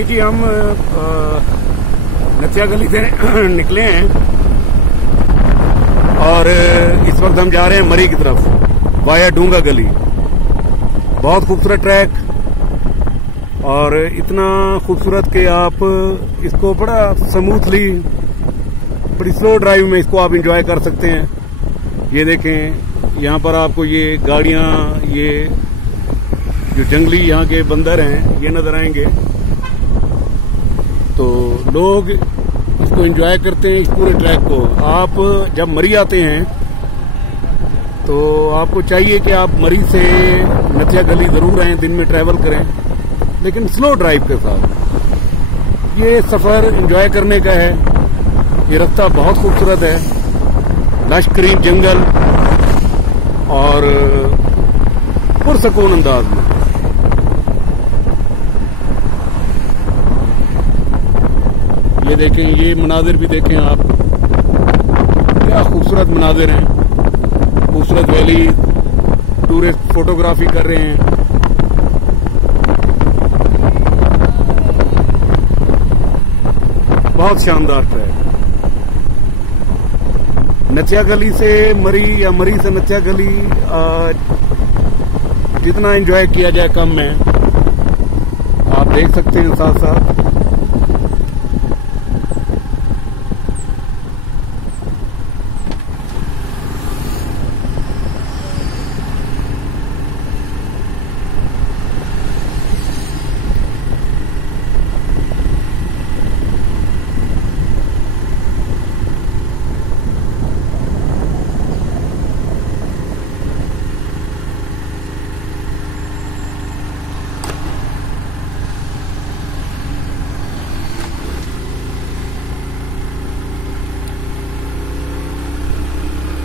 ये जी हम नथिया गली से निकले हैं और इस वक्त हम जा रहे हैं मरी की तरफ वाया डूंगा गली। बहुत खूबसूरत ट्रैक और इतना खूबसूरत कि आप इसको बड़ा स्मूथली, बड़ी स्लो ड्राइव में इसको आप एंजॉय कर सकते हैं। ये देखें, यहाँ पर आपको ये गाड़ियाँ, ये जो जंगली यहाँ के बंदर हैं ये नजर आएंगे। तो लोग इसको एंजॉय करते हैं, इस पूरे ट्रैक को। आप जब मरी आते हैं तो आपको चाहिए कि आप मरी से नथिया गली जरूर आएं, दिन में ट्रैवल करें, लेकिन स्लो ड्राइव के साथ। ये सफर एंजॉय करने का है। ये रास्ता बहुत खूबसूरत है, लश ग्रीन जंगल और पुरसकून अंदाज में। ये देखें, ये मनाजिर भी देखें आप, क्या खूबसूरत मनाजिर हैं। खूबसूरत वैली, टूरिस्ट फोटोग्राफी कर रहे हैं। बहुत शानदार ट्रैक। नथिया गली से मरी या मरी से नथिया गली जितना एंजॉय किया जाए कम है। आप देख सकते हैं साथ साथ।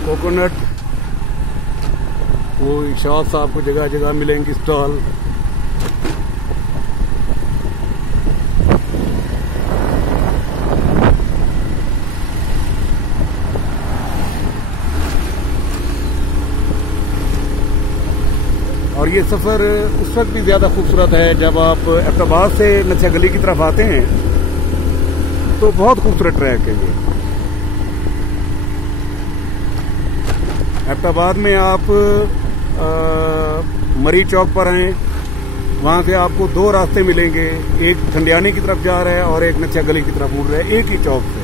कोकोनट, वो शॉप्स आपको जगह जगह मिलेंगी, स्टॉल। और ये सफर उस वक्त भी ज्यादा खूबसूरत है जब आप एबटाबाद से नथिया गली की तरफ आते हैं, तो बहुत खूबसूरत ट्रैक है ये। एबटाबाद में आप मरी चौक पर आए, वहां से आपको दो रास्ते मिलेंगे, एक ठंडियानी की तरफ जा रहा है और एक नथिया गली की तरफ मुड़ रहा है, एक ही चौक से।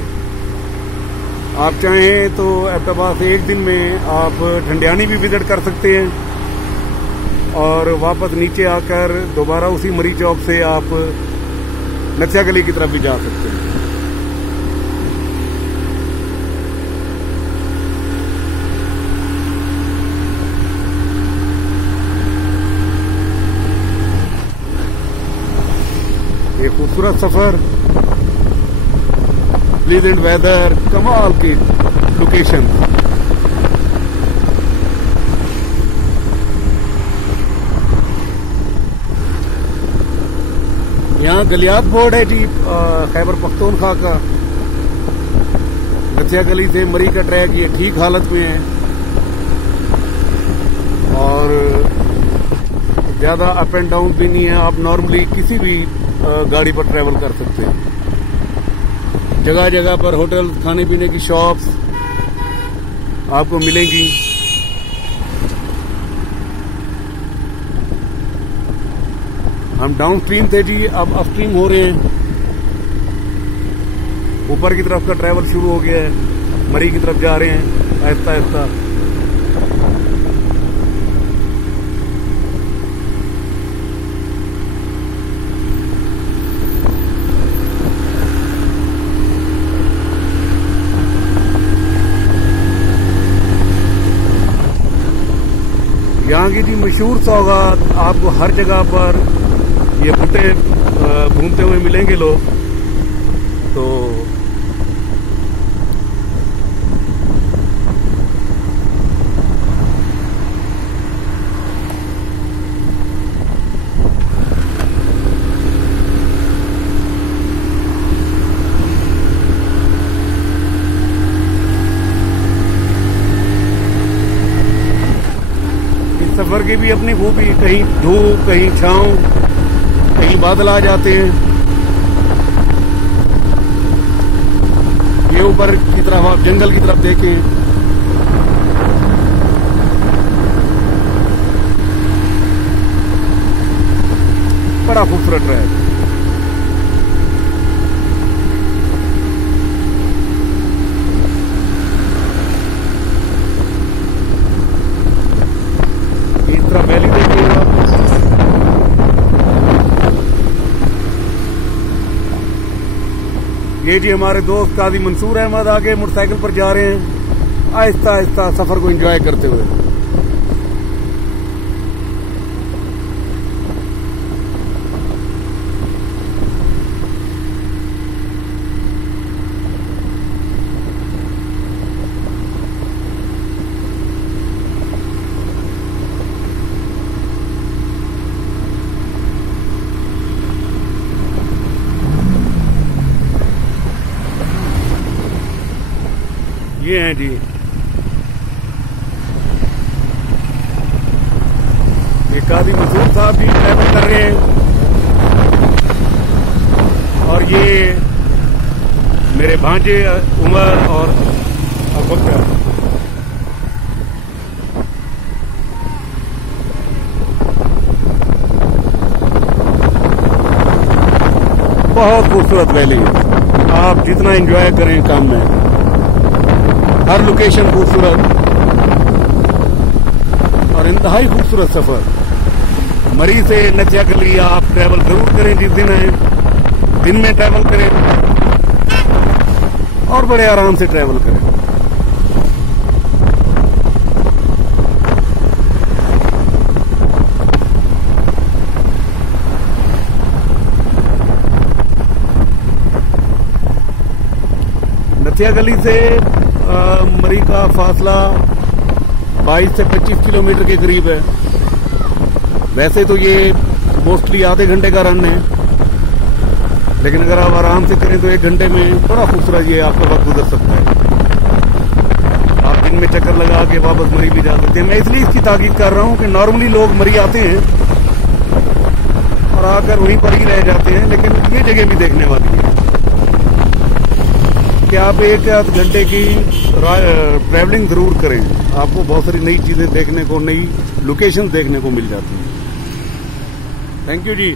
आप चाहें तो एबटाबाद से एक दिन में आप ठंडियानी भी विजिट कर सकते हैं और वापस नीचे आकर दोबारा उसी मरी चौक से आप नथिया गली की तरफ भी जा सकते हैं। ये खूबसूरत सफर, प्लीजेंट वेदर, कमाल की लोकेशन। यहाँ गलियात बोर्ड है जी, खैबर पख्तूनख्वा का। नथिया गली से मरी का ट्रैक ये ठीक हालत में है और ज्यादा अप एंड डाउन भी नहीं है। आप नॉर्मली किसी भी गाड़ी पर ट्रैवल कर सकते हैं। जगह जगह पर होटल, खाने पीने की शॉप्स आपको मिलेंगी। हम डाउन स्ट्रीम थे जी, अब अप स्ट्रीम हो रहे हैं। ऊपर की तरफ का ट्रैवल शुरू हो गया है, मरी की तरफ जा रहे हैं आहिस्ता आहिस्ता। यहाँ की जी मशहूर सौगात आपको हर जगह पर ये भुट्टे घूमते हुए मिलेंगे लोग। तो सफर की भी अपनी खूबी, कहीं धूप, कहीं छांव, कहीं बादल आ जाते हैं। ये ऊपर की तरफ आप जंगल की तरफ देखें, बड़ा खूबसूरत ट्रैक। इस तरह वैली देखिएगा, ये जी हमारे दोस्त काजी मंसूर अहमद आगे मोटरसाइकिल पर जा रहे हैं, आहिस्ता आहिस्ता सफर को एंजॉय करते हुए। ये हैं जी, ये काजी मंसूर साहब भी ट्रैवल कर रहे हैं, और ये मेरे भांजे उमर और अबुबकर। बहुत खूबसूरत वैली है, आप जितना एंजॉय करें काम में, हर लोकेशन खूबसूरत और इंतहाई खूबसूरत सफर। मरी से नथिया गली आप ट्रैवल जरूर करें, जिस दिन आए दिन में ट्रैवल करें और बड़े आराम से ट्रैवल करें। नथिया गली से मरी का फासला 22 से 25 किलोमीटर के करीब है। वैसे तो ये मोस्टली आधे घंटे का रन है, लेकिन अगर आप आराम से करें तो 1 घंटे में बड़ा खूबसूरत ये आपका वक्त गुजर सकता है। आप दिन में चक्कर लगा के वापस मरी भी जा सकते हैं। मैं इसलिए इसकी ताकीद कर रहा हूं कि नॉर्मली लोग मरी आते हैं और आकर वहीं पर ही रह जाते हैं, लेकिन ये जगह भी देखने वाली है कि आप 1 आध घंटे की ट्रैवलिंग जरूर करें। आपको बहुत सारी नई चीजें देखने को, नई लोकेशन देखने को मिल जाती हैं। Thank you ji.